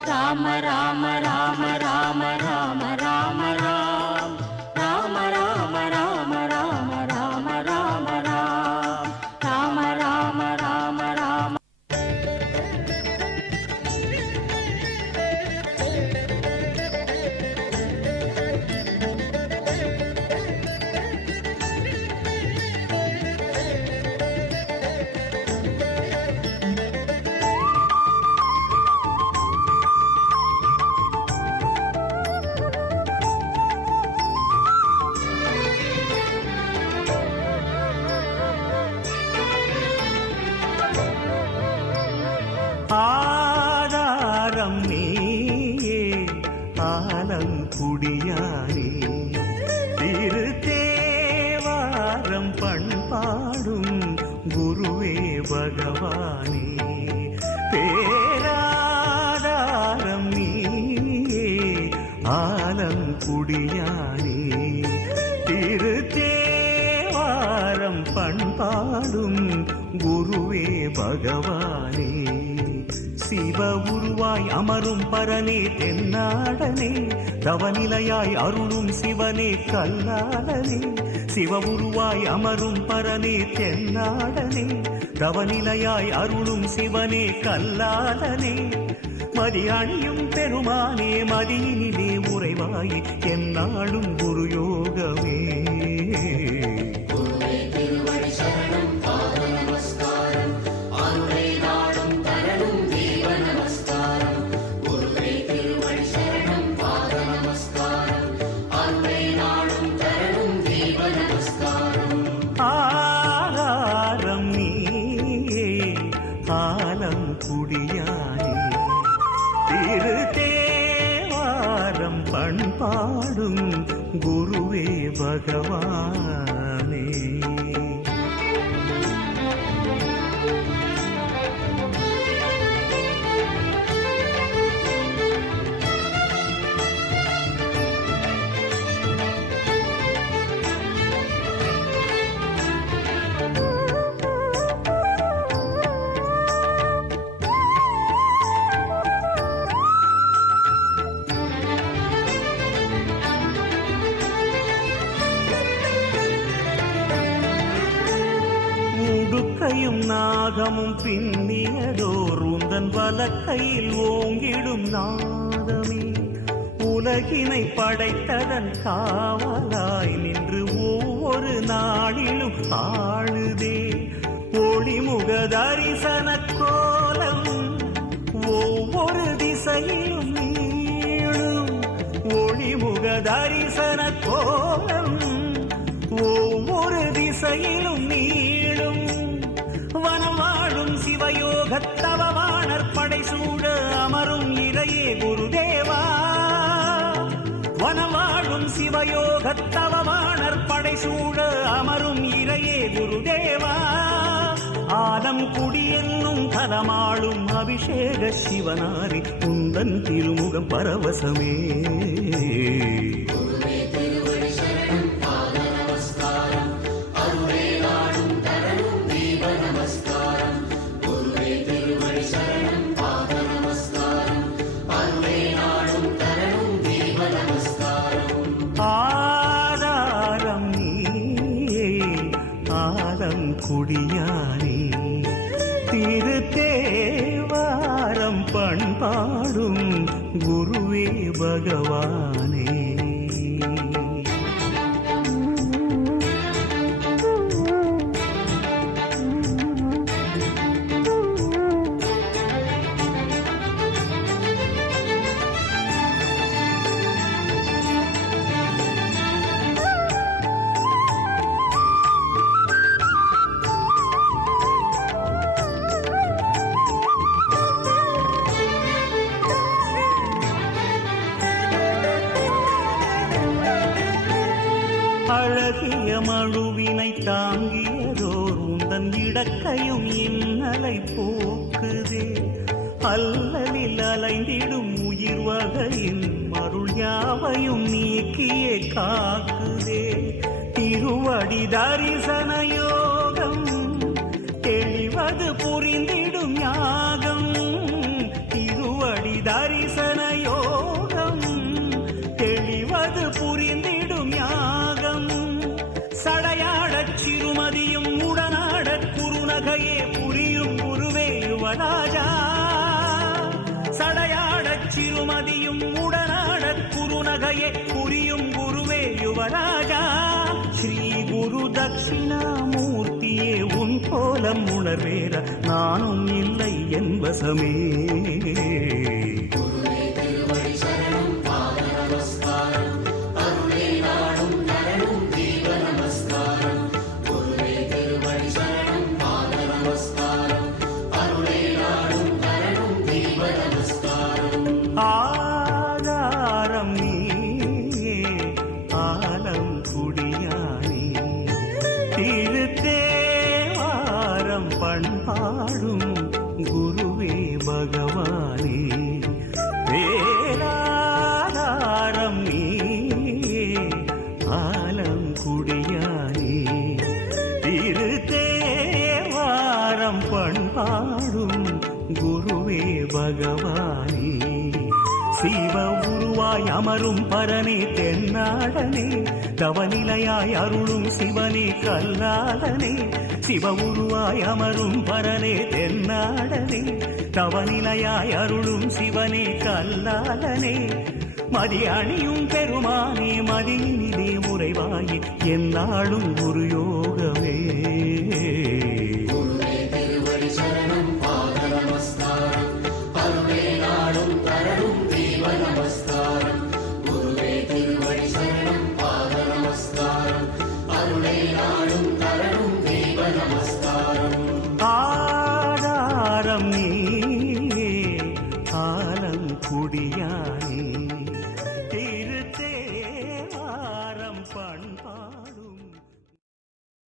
ராம ராம ராம ராம ராம ராம ராம் ராம ராம ராம ராம ராம ராம ராம் ராம ராம ராம ராம ஆதாரம் நீயே ஆலங்குடியானே திருத்தேவாரம் பண்பாடும் குருவே பகவானே பேராதாரம் நீயே ஆலங்குடியானே திருத்தேவாரம் பண்பாடும் குருவே பகவானே சிவ உருவாய் அமரும் பரனே தென்னாடனே தவநிலையாய் அருளும் சிவனே கல்லாடனே சிவ உருவாய் அமரும் பரனே தென்னாடனே தவநிலையாய் அருளும் சிவனே கல்லாடனே மதி அணியும் பெருமானே மதியினிலே உறைவாய் என்னாடும் குரு யோகமே ஆதாரம் நீயே ஆலங்குடியானே திருத்தேவாரம் பண்பாடும் குருவே பகவானே உடுக்கையும் நாகமும் பின்னியதோர் உந்தன் வலக்கையில் ஓங்கிடும் நாதமே உலகினை படைத்ததன் காவலாய் நின்று ஒவ்வொரு நாளிலும் ஆளுதே ஒளிமுக தரிசன கோலம் ஒவ்வொரு திசையிலும் நீளும் ஒளிமுக தரிசன கோலம் ஒவ்வொரு திசையிலும் நீளும் வனவாழும் சிவயோகத்தவமானர் படைசூழ அமரும் இறையே குருதேவா வனவாழும் சிவயோகத்தவமானர் படைசூழ அமரும் இறையே குருதேவா ஆலம் குடி என்னும் தலமாளும் அபிஷேக சிவனாரி உந்தன் திருமுகம் பரவசமே ஆதாரம் நீயே ஆலங்குடியானே திருத்தேவாரம் பண்பாடும் குருவே பகவானே அழகிய மழுவினை தாங்கியதோர் உந்தன் இடக்கையும் இன்னலை போக்குதே அல்லலில் அலைந்திடும் உயிர் வகையின் மருள் யாவையும் நீக்கியே காக்குதே திருவடி தரிசன யோகம் தெளிவது புரிந்திடும் யாகம் திருவடி தரிசன மதியும் உடனாட குருநகையே புரியும் குருவே யுவராஜா ஸ்ரீ குரு தட்சிணாமூர்த்தியே உன் கோலம் உணர்வேற நானும் இல்லை என் வசமே ஆதாரம் நீயே ஆலம் குடியானே திருத்தேவாரம் பண்பாடும் குருவே பகவானே வேலாதாரம் நீயே ஆலம் குடியானே திருத்தேவாரம் பண்பாடும் குருவே பகவானே சிவ உருவாய் அமரும் பரனே தென்னாடனே தவநிலையாய் அருளும் சிவனே கல்லாதனே சிவ உருவாய் அமரும் பரனே தென்னாடனே தவநிலையாய் அருளும் சிவனே கல்லாதனே மதி அணியும் பெருமானே மதியினிலே உறைவாயே என்னாலும் குரு யோகமே ஆதாரம் நீயே ஆலம் குடியானே